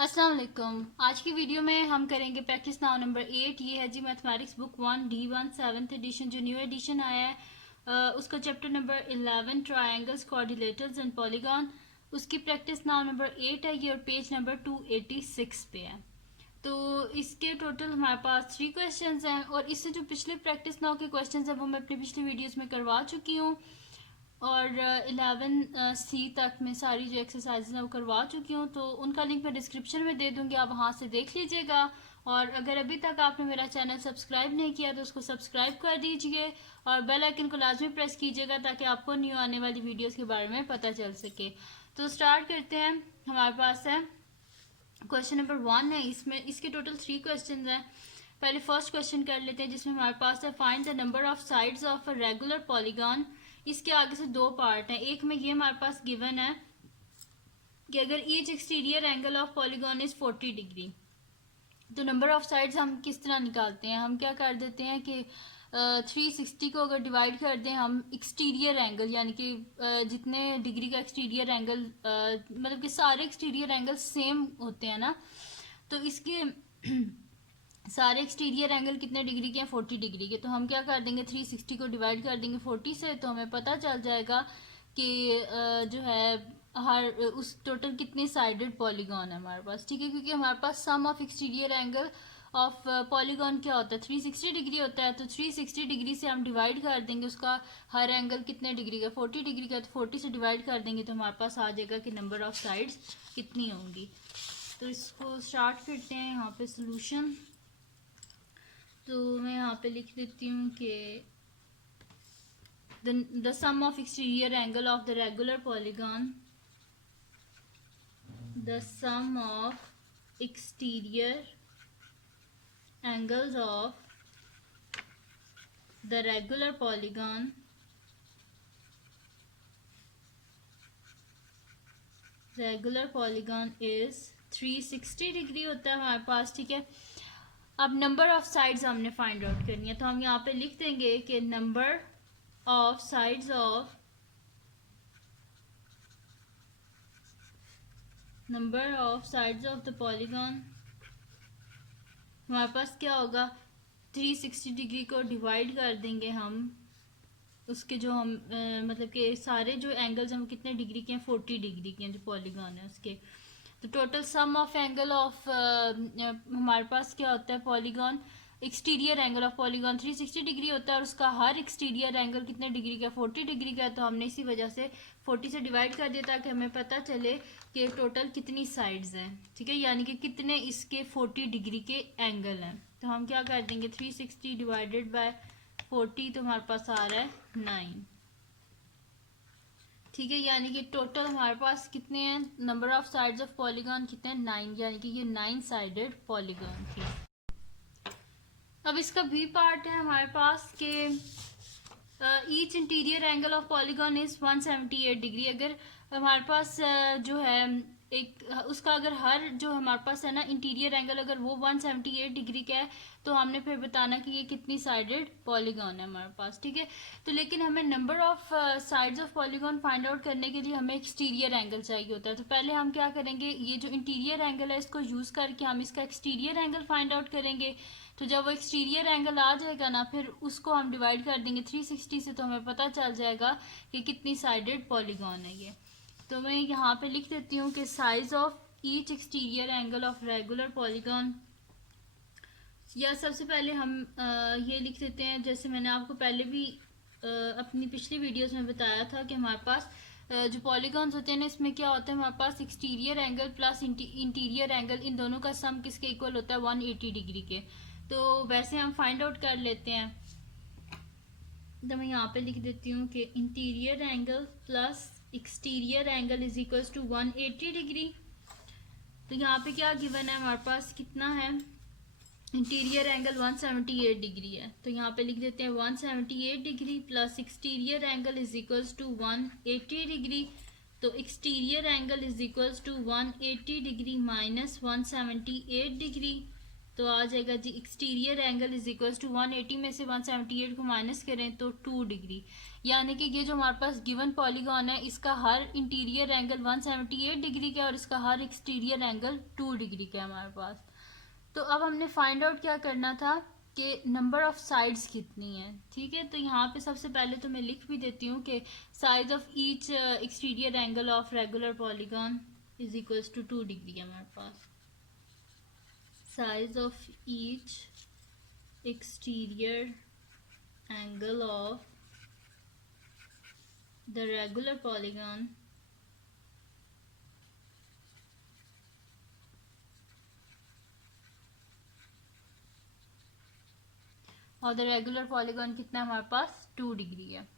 अस्सलाम वालेकुम। आज की वीडियो में हम करेंगे प्रैक्टिस नाउ नंबर 8। ये है जी mathematics book 1D1 7th edition जो न्यू एडिशन आया है। उसका chapter number 11 triangles coordinators and polygon. उसकी प्रैक्टिस नाउ नंबर 8 है ये और पेज नंबर 286 पे है। तो इसके टोटल हमारे पास 3 क्वेश्चंस हैं और इससे जो पिछले प्रैक्टिस नाउ के क्वेश्चंस हैं वो मैं अपनी पिछली वीडियोस में करवा चुकी हूँ और 11C तक में सारी जो एक्सरसाइजेज हैं वो करवा चुकी हूँ। तो उनका लिंक मैं डिस्क्रिप्शन में दे दूँगी, आप वहाँ से देख लीजिएगा। और अगर अभी तक आपने मेरा चैनल सब्सक्राइब नहीं किया तो उसको सब्सक्राइब कर दीजिए और बेल आइकन को लाजमी प्रेस कीजिएगा ताकि आपको न्यू आने वाली वीडियोस के बारे में पता चल सके। तो स्टार्ट करते हैं। हमारे पास है क्वेश्चन नंबर 1 है, इसमें इसके टोटल 3 क्वेश्चन हैं। पहले फर्स्ट क्वेश्चन कर लेते हैं जिसमें हमारे पास है find the number of sides of a regular polygon. इसके आगे से 2 पार्ट हैं। एक में ये हमारे पास गिवन है कि अगर each exterior angle of polygon is 40 degree तो नंबर ऑफ साइड्स हम किस तरह निकालते हैं। हम क्या कर देते हैं कि 360 को अगर डिवाइड कर दें हम एक्सटीरियर एंगल यानी कि जितने डिग्री का एक्सटीरियर एंगल मतलब कि सारे एक्सटीरियर एंगल सेम होते हैं ना, तो इसके सारे एक्सटीरियर एंगल कितने डिग्री के हैं, 40 डिग्री के। तो हम क्या कर देंगे 360 को डिवाइड कर देंगे 40 से, तो हमें पता चल जाएगा कि जो है हर उस टोटल कितने साइडेड पॉलीगॉन है हमारे पास। ठीक है, क्योंकि हमारे पास sum of exterior angle of polygon क्या होता है 360 डिग्री होता है। तो 360 डिग्री से हम डिवाइड कर देंगे उसका हर एंगल कितने डिग्री का 40 डिग्री का, तो 40 से डिवाइड कर देंगे तो हमारे पास आ जाएगा कि नंबर ऑफ साइड्स कितनी होंगी। तो इसको स्टार्ट करते हैं यहाँ पे सोल्यूशन। तो मैं यहाँ पे लिख देती हूँ कि the sum of exterior angle of the regular polygon, the sum of exterior angles of the regular polygon is 360 degree होता है हमारे पास। ठीक है, अब नंबर ऑफ साइड्स हमने फाइंड आउट करनी है, तो हम यहाँ पे लिख देंगे कि number of sides of the polygon हमारे पास क्या होगा 360 डिग्री को डिवाइड कर देंगे हम उसके जो हम मतलब कि सारे जो एंगल्स हम कितने डिग्री के हैं 40 डिग्री के हैं जो पॉलीगॉन है उसके। तो total sum of angle of हमारे पास क्या होता है polygon exterior angle of polygon 360 degree होता है और उसका हर एक्सटीरियर एंगल कितने डिग्री का 40 डिग्री का है। तो हमने इसी वजह से 40 से डिवाइड कर दिया ताकि हमें पता चले कि टोटल कितनी साइड्स हैं। ठीक है, यानी कि कितने इसके 40 डिग्री के एंगल हैं। तो हम क्या कर देंगे 360 डिवाइडेड बाय 40 तो हमारे पास आ रहा है 9। ठीक है, यानी कि टोटल हमारे पास कितने हैं number of sides of polygon कितने हैं 9, यानी कि ये 9 साइडेड पॉलीगॉन थी। अब इसका भी पार्ट है हमारे पास कि each interior angle of polygon is 178 degree. अगर हमारे पास जो है एक उसका अगर हर जो हमारे पास है ना इंटीरियर एंगल अगर वो 178 डिग्री का है तो हमने फिर बताना कि ये कितनी साइडेड पॉलीगॉन है हमारे पास। ठीक है, तो लेकिन हमें number of sides of polygon find out करने के लिए हमें एक्सटीरियर एंगल चाहिए होता है। तो पहले हम क्या करेंगे ये जो इंटीरियर एंगल है इसको यूज़ करके हम इसका एक्सटीरियर एंगल फाइंड आउट करेंगे। तो जब वो एक्सटीरियर एंगल आ जाएगा ना फिर उसको हम डिवाइड कर देंगे 360 से, तो हमें पता चल जाएगा कि कितनी साइडेड पॉलीगॉन है ये। तो मैं यहाँ पे लिख देती हूँ कि size of each exterior angle of regular polygon, या सबसे पहले हम ये लिख देते हैं जैसे मैंने आपको पहले भी अपनी पिछली वीडियोस में बताया था कि हमारे पास जो पॉलीगॉन्स होते हैं ना इसमें क्या होता है हमारे पास exterior angle plus interior angle इन दोनों का सम किसके इक्वल होता है 180 डिग्री के। तो वैसे हम फाइंड आउट कर लेते हैं। तो मैं यहाँ पे लिख देती हूँ कि interior angle plus exterior angle is equals to 180 degree. तो यहाँ पे क्या गिवन है हमारे पास कितना है इंटीरियर एंगल 178 डिग्री है। तो यहाँ पे लिख देते हैं 178 degree plus exterior angle is equals to 180 degree. तो exterior angle is equals to 180 degree minus 178 degree. तो आ जाएगा जी exterior angle is equal to 180 में से 178 को माइनस करें तो 2 डिग्री, यानी कि ये जो हमारे पास गिवन पॉलीगॉन है इसका हर इंटीरियर एंगल 178 डिग्री का और इसका हर एक्सटीरियर एंगल 2 डिग्री का है हमारे पास। तो अब हमने फाइंड आउट क्या करना था कि नंबर ऑफ साइड्स कितनी है। ठीक है, तो यहाँ पे सबसे पहले तो मैं लिख भी देती हूँ कि size of each exterior angle of regular polygon is equals to 2 degree है हमारे पास। Size of each exterior angle of the regular polygon और द रेगुलर पॉलीगॉन कितना है हमारे पास 2 डिग्री है।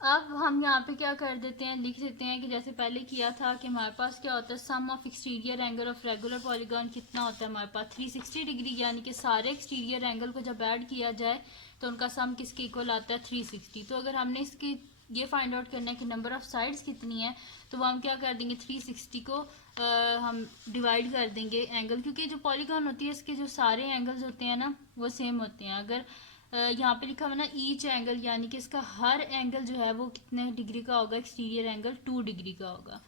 अब हम यहाँ पे क्या कर देते हैं, लिख देते हैं कि जैसे पहले किया था कि हमारे पास क्या होता है sum of exterior angle of regular polygon कितना होता है हमारे पास 360 डिग्री, यानी कि सारे एक्सटीरियर एंगल को जब ऐड किया जाए तो उनका सम किसके इक्वल आता है 360। तो अगर हमने इसकी ये फाइंड आउट करना है कि नंबर ऑफ साइड्स कितनी है तो वो हम क्या कर देंगे 360 को हम डिवाइड कर देंगे एंगल, क्योंकि जो पॉलीगॉन होती है इसके जो सारे एंगल्स होते हैं ना वो सेम होते हैं। अगर यहाँ पे लिखा हुआ ना ईच एंगल, यानी कि इसका हर एंगल जो है वो कितने डिग्री का होगा, एक्सटीरियर एंगल 2 डिग्री का होगा।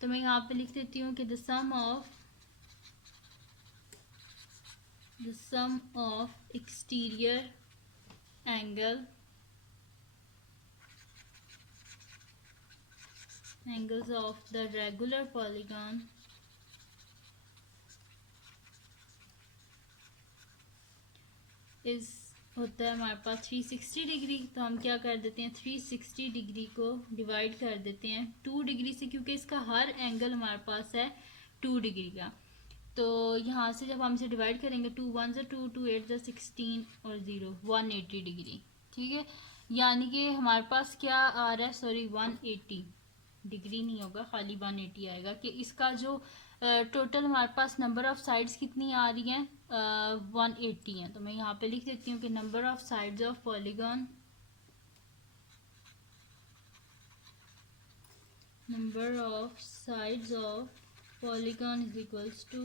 तो मैं यहाँ पे लिख देती हूँ कि the sum of exterior angles of the regular polygon is होता है हमारे पास 360 डिग्री। तो हम क्या कर देते हैं 360 डिग्री को डिवाइड कर देते हैं 2 डिग्री से, क्योंकि इसका हर एंगल हमारे पास है 2 डिग्री का। तो यहाँ से जब हम इसे डिवाइड करेंगे 2 1 से 2 2 8 16 और 0 180 डिग्री। ठीक है, यानी कि हमारे पास क्या आ रहा है, सॉरी 180 डिग्री नहीं होगा, खाली 180 आएगा कि इसका जो टोटल हमारे पास नंबर ऑफ साइड्स कितनी आ रही हैं 180 है। तो मैं यहाँ पे लिख देती हूँ कि number of sides of polygon is equals to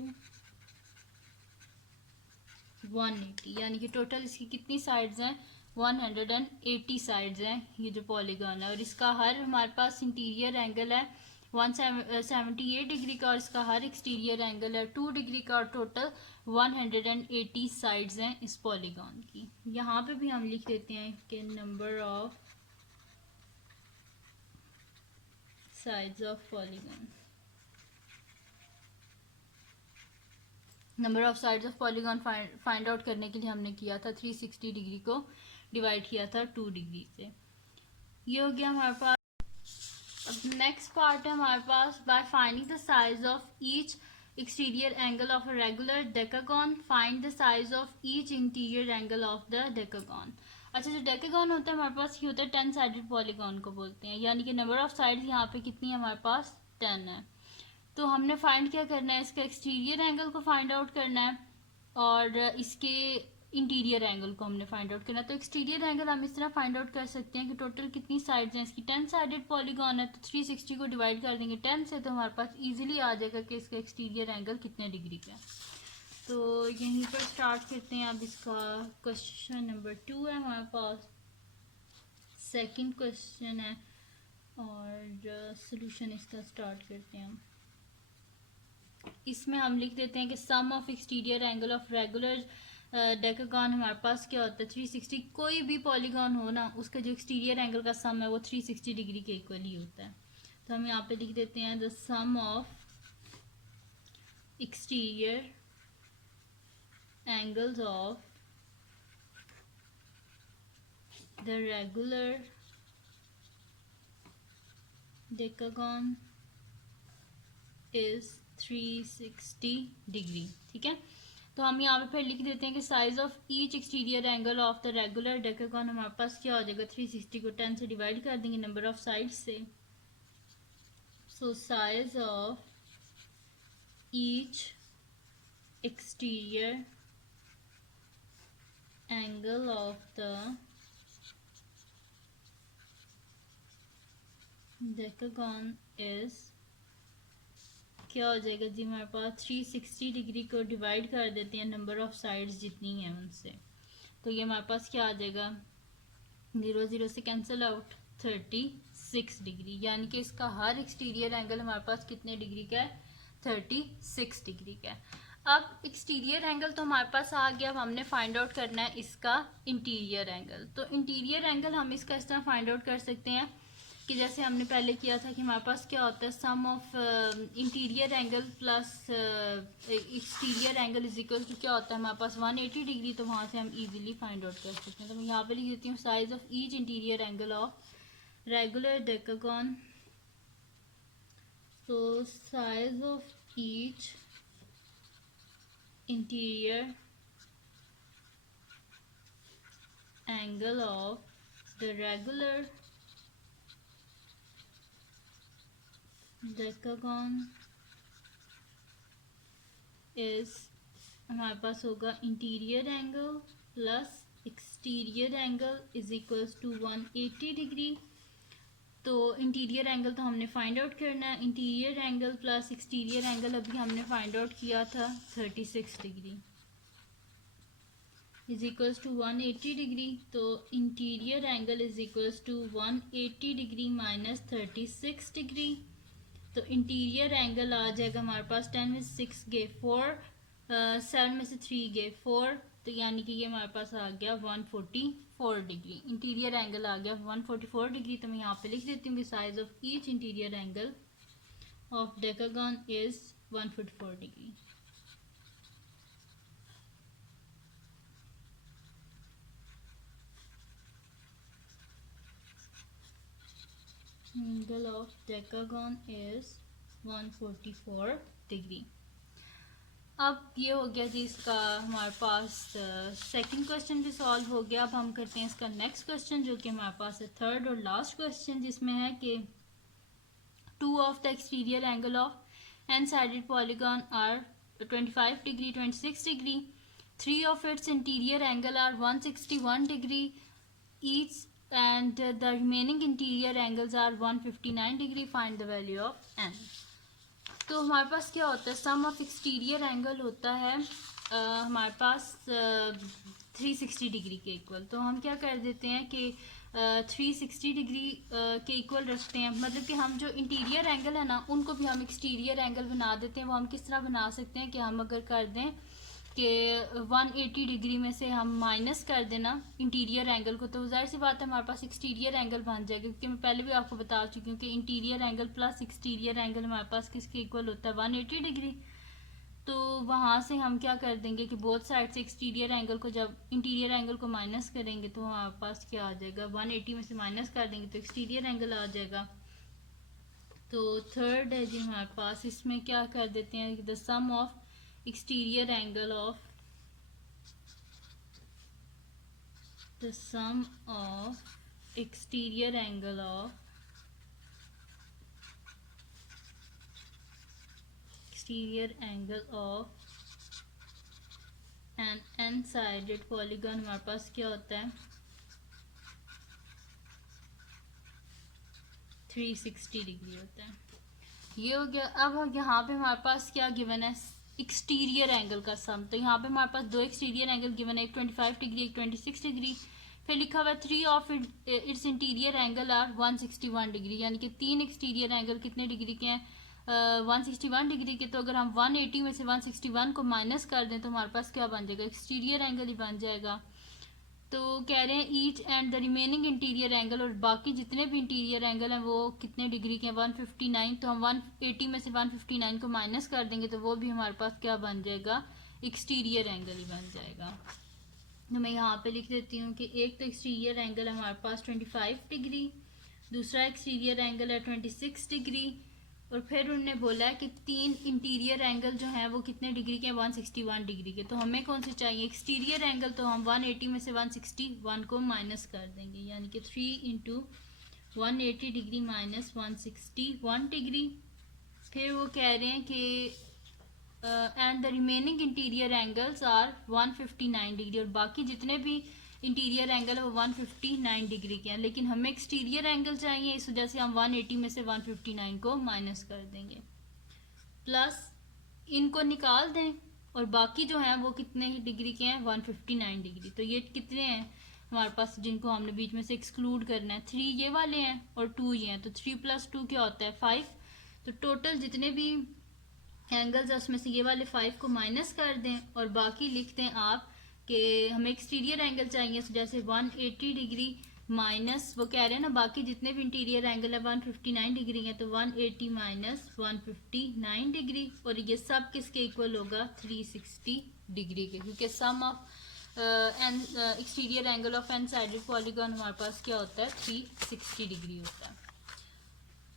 180, यानी कि टोटल इसकी कितनी साइड्स हैं 180 साइड्स हैं ये जो पॉलीगॉन है, और इसका हर हमारे पास इंटीरियर एंगल है 178 डिग्री का और इसका हर एक्सटीरियर एंगल है 2 डिग्री का, और टोटल 180 साइड्स हैं इस पॉलीगॉन की। यहाँ पे भी हम लिख देते हैं कि number of sides of polygon find out करने के लिए हमने किया था 360 डिग्री को डिवाइड किया था 2 डिग्री से। ये हो गया हमारे पास। अब नेक्स्ट पार्ट है हमारे पास by finding the size of each exterior angle of a regular decagon find the size of each interior angle of the decagon. अच्छा, जो डेकागॉन होता है हमारे पास ये होता है 10 साइडेड पॉलीगॉन को बोलते हैं, यानी कि नंबर ऑफ साइड्स यहाँ पे कितनी है हमारे पास 10 है। तो हमने फाइंड क्या करना है, इसका एक्सटीरियर एंगल को फाइंड आउट करना है और इसके इंटीरियर एंगल को हमने फाइंड आउट करना है। तो एक्सटीरियर एंगल हम इस तरह फाइंड आउट कर सकते हैं कि टोटल कितनी साइड्स हैं इसकी 10 साइडेड पॉलीगॉन है, तो 360 को डिवाइड कर देंगे 10 से तो हमारे पास इजीली आ जाएगा कि इसका एक्सटीरियर एंगल कितने डिग्री का है। तो यहीं पर स्टार्ट करते हैं। अब इसका क्वेश्चन नंबर 2 है हमारे पास, सेकंड क्वेश्चन है और सोल्यूशन इसका स्टार्ट करते हैं हम। इसमें हम लिख देते हैं कि sum of exterior angle of regular decagon हमारे पास क्या होता है 360। कोई भी पॉलीगॉन हो ना उसका जो एक्सटीरियर एंगल का सम है वो 360 डिग्री के इक्वल ही होता है। तो हम यहाँ पे लिख देते हैं the sum of exterior angles of the regular decagon is 360 degree. ठीक है, तो हम यहाँ पे फिर लिख देते हैं कि size of each exterior angle of the regular decagon हमारे पास क्या हो जाएगा 360 को 10 से डिवाइड कर देंगे नंबर ऑफ साइड से। So size of each exterior angle of the decagon is क्या हो जाएगा जी हमारे पास 360 डिग्री को डिवाइड कर देते हैं नंबर ऑफ साइड्स जितनी हैं उनसे, तो ये हमारे पास क्या आ जाएगा 0 0 से कैंसिल आउट 36 डिग्री, यानी कि इसका हर एक्सटीरियर एंगल हमारे पास कितने डिग्री का है 36 डिग्री का है। अब एक्सटीरियर एंगल तो हमारे पास आ गया, अब हमने फाइंड आउट करना है इसका इंटीरियर एंगल। तो इंटीरियर एंगल हम इसका इस तरह फाइंड आउट कर सकते हैं कि जैसे हमने पहले किया था कि हमारे पास क्या होता है sum of interior angle plus exterior angle is equal to क्या होता है हमारे पास 180 डिग्री, तो वहाँ से हम इजीली फाइंड आउट कर सकते हैं। तो मैं यहाँ पे लिख देती हूँ size of each interior angle of regular decagon. so size of each interior angle of the regular decagon is हमारे पास होगा interior angle plus exterior angle is equals to 180 degree. तो इंटीरियर एंगल तो हमने फाइंड आउट करना है, interior angle plus exterior angle अभी हमने फाइंड आउट किया था 36 degree is equals to 180 degree. तो interior angle is equals to 180 degree minus 36 degree. तो इंटीरियर एंगल आ जाएगा हमारे पास 10 में 6 गए 4, 7 में से 3 गए 4, तो यानी कि ये हमारे पास आ गया 144 डिग्री। इंटीरियर एंगल आ गया 144 डिग्री। तो मैं यहाँ पे लिख देती हूँ size of each interior angle of decagon is 144 degree. Angle of decagon is 144 degree. अब ये हो गया जी इसका हमारे पास सेकंड क्वेश्चन भी सॉल्व हो गया। अब हम करते हैं इसका नेक्स्ट क्वेश्चन जो कि हमारे पास है थर्ड और लास्ट क्वेश्चन, जिसमें है कि 2 of the exterior angle of n sided polygon are 25 degree 26 degree, 3 of its interior angle are 161 degree each and the remaining interior angles are 159 degree. Find the value of n. तो हमारे पास क्या होता है sum of exterior angle होता है हमारे पास 360 degree के इक्वल। तो हम क्या कर देते हैं कि 360 डिग्री के इक्वल रखते हैं, मतलब कि हम जो इंटीरियर एंगल है ना उनको भी हम एक्सटीरियर एंगल बना देते हैं। वो हम किस तरह बना सकते हैं कि हम अगर कर दें कि 180 डिग्री में से हम माइनस कर देना इंटीरियर एंगल को, तो जाहिर सी बात है हमारे पास एक्सटीरियर एंगल बन जाएगा, क्योंकि मैं पहले भी आपको बता चुकी हूँ कि interior angle plus exterior angle हमारे पास किसके इक्वल होता है 180 डिग्री। तो वहाँ से हम क्या कर देंगे कि बोथ साइड से एक्सटीरियर एंगल को जब इंटीरियर एंगल को माइनस करेंगे तो हमारे पास क्या आ जाएगा 180 में से माइनस कर देंगे तो एक्सटीरियर एंगल आ जाएगा। तो थर्ड है जी हमारे पास, इसमें क्या कर देते हैं the sum of exterior angle of the sum of exterior angle of an n-sided polygon हमारे पास क्या होता है 360 डिग्री होता है। ये हो गया। अब यहाँ पे हमारे पास क्या गिवन है एक्सटीरियर एंगल का सम। तो यहाँ पे हमारे पास 2 एक्सटीरियर एंगल गिवन है, एक 25 डिग्री एक 26 डिग्री। फिर लिखा हुआ है 3 of its interior angle are 161 degree, यानी कि 3 एक्सटीरियर एंगल कितने डिग्री के हैं 161 डिग्री के। तो अगर हम 180 में से 161 को माइनस कर दें तो हमारे पास क्या बन जाएगा एक्सटीरियर एंगल ही बन जाएगा। तो कह रहे हैं each and the remaining interior angle, और बाकी जितने भी इंटीरियर एंगल हैं वो कितने डिग्री के हैं 159। तो हम 180 में से 159 को माइनस कर देंगे तो वो भी हमारे पास क्या बन जाएगा एक्सटीरियर एंगल ही बन जाएगा। तो मैं यहाँ पे लिख देती हूँ कि एक तो एक्सटीरियर एंगल है हमारे पास 25 डिग्री, दूसरा एक्सटीरियर एंगल है 26 डिग्री, और फिर उन्होंने बोला है कि 3 इंटीरियर एंगल जो हैं वो कितने डिग्री के हैं 161 डिग्री के। तो हमें कौन से चाहिए एक्सटीरियर एंगल, तो हम 180 में से 161 को माइनस कर देंगे, यानी कि 3 इंटू 180 डिग्री माइनस 161 डिग्री। फिर वो कह रहे हैं कि and the remaining interior angles are 159 degree, और बाकी जितने भी इंटीरियर एंगल है वो 159 डिग्री के हैं, लेकिन हमें एक्सटीरियर एंगल चाहिए, इस वजह से हम 180 में से 159 को माइनस कर देंगे। प्लस इनको निकाल दें और बाकी जो हैं वो कितने ही डिग्री के हैं, 159 डिग्री। तो ये कितने हैं हमारे पास जिनको हमने बीच में से एक्सक्लूड करना है, 3 ये वाले हैं और 2 ये हैं। तो 3 + 2 क्या होता है, 5। तो टोटल जितने भी एंगल्स है उसमें से ये वाले 5 को माइनस कर दें और बाकी लिख दें आप कि हमें एक्सटीरियर एंगल चाहिए, जैसे 180 डिग्री माइनस, वो कह रहे हैं ना बाकी जितने भी इंटीरियर एंगल है 159 डिग्री है, तो 180 माइनस 159 डिग्री, और ये सब किसके इक्वल होगा, 360 डिग्री के, क्योंकि sum of exterior angle of n sided polygon हमारे पास क्या होता है, 360 डिग्री होता है।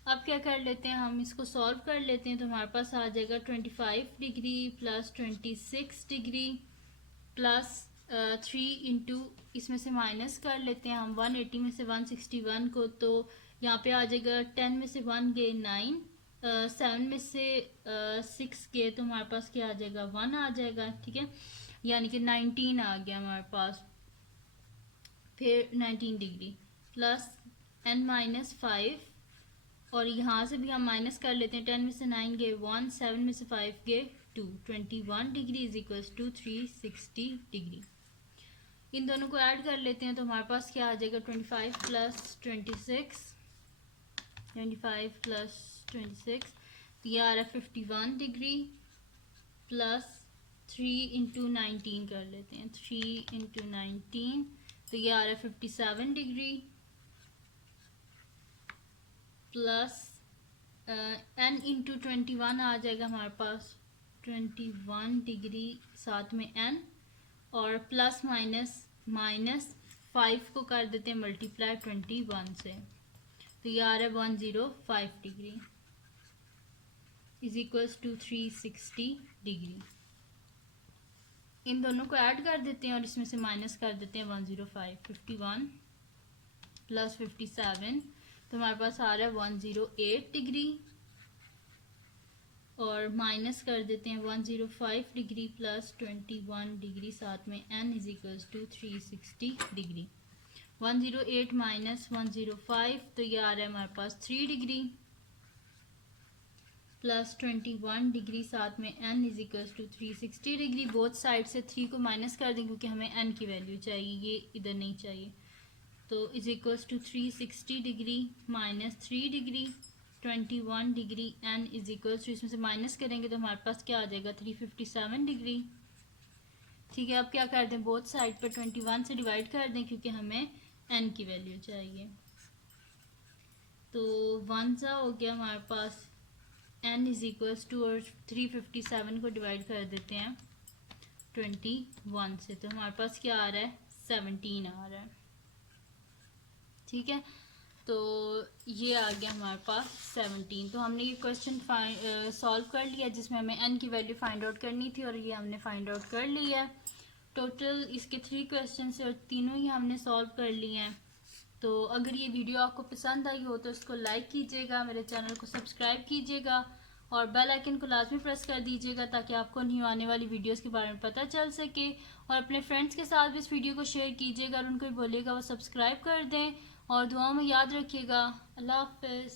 अब क्या कर लेते हैं, हम इसको सॉल्व कर लेते हैं। तो हमारे पास आ जाएगा 25 degree plus 26 degree plus 3 into, इसमें से माइनस कर लेते हैं हम 180 में से 161 को, तो यहाँ पे आ जाएगा 10 में से 1 गए 9, 7 में से 6 गए, तो हमारे पास क्या आ जाएगा, 1 आ जाएगा, ठीक है, यानी कि 19 आ गया हमारे पास। फिर 19 डिग्री प्लस n-5, और यहाँ से भी हम माइनस कर लेते हैं, 10 में से 9 गए 1, 7 में से 5 गए 2, 21 degree is equals to 360 degree. इन दोनों को ऐड कर लेते हैं तो हमारे पास क्या आ जाएगा, 25 + 26, 25 + 26, तो ये आ रहा है 51 डिग्री प्लस 3 इंटू 19 कर लेते हैं, 3 इंटू 19, तो ये आ रहा है 57 डिग्री प्लस n इंटू 21 आ जाएगा हमारे पास 21 डिग्री, साथ में n, और प्लस माइनस 5 को कर देते हैं मल्टीप्लाई 21 से, तो ये आ रहा है 105 degree is equals to 360 degree. इन दोनों को ऐड कर देते हैं और इसमें से माइनस कर देते हैं 105, 51 प्लस 57, तो हमारे पास आ रहा है 108 डिग्री, और माइनस कर देते हैं 105 डिग्री प्लस 21 डिग्री, साथ में n is equals to 360 degree. 108 minus 105, तो ये आ रहा है हमारे पास 3 डिग्री प्लस 21 डिग्री, साथ में n is equals to 360 degree. Both side से 3 को माइनस कर दें क्योंकि हमें n की वैल्यू चाहिए, ये इधर नहीं चाहिए, तो is equals to 360 degree minus 3 degree 21 degree, n is equals to, इसमें से माइनस करेंगे तो हमारे पास क्या आ जाएगा, 357 डिग्री। ठीक है, अब क्या कर दें, बोथ साइड पर 21 से डिवाइड कर दें क्योंकि हमें n की वैल्यू चाहिए, तो 1 सा हो गया हमारे पास, n इज इक्वल्स टू, और 357 को डिवाइड कर देते हैं 21 से, तो हमारे पास क्या आ रहा है, 17 आ रहा है। ठीक है, तो ये आ गया हमारे पास 17। तो हमने ये क्वेश्चन सॉल्व कर लिया जिसमें हमें n की वैल्यू फाइंड आउट करनी थी और ये हमने फाइंड आउट कर ली है। टोटल इसके 3 क्वेश्चन से और तीनों ही हमने सॉल्व कर लिए हैं। तो अगर ये वीडियो आपको पसंद आई हो तो इसको लाइक कीजिएगा, मेरे चैनल को सब्सक्राइब कीजिएगा और बेल आइकन को लाजमी प्रेस कर दीजिएगा ताकि आपको न्यू आने वाली वीडियोस के बारे में पता चल सके। और अपने फ्रेंड्स के साथ भी इस वीडियो को शेयर कीजिएगा और उनको भी बोलिएगा वो सब्सक्राइब कर दें और दुआओं में याद रखिएगा। अल्लाह हाफ़िज़।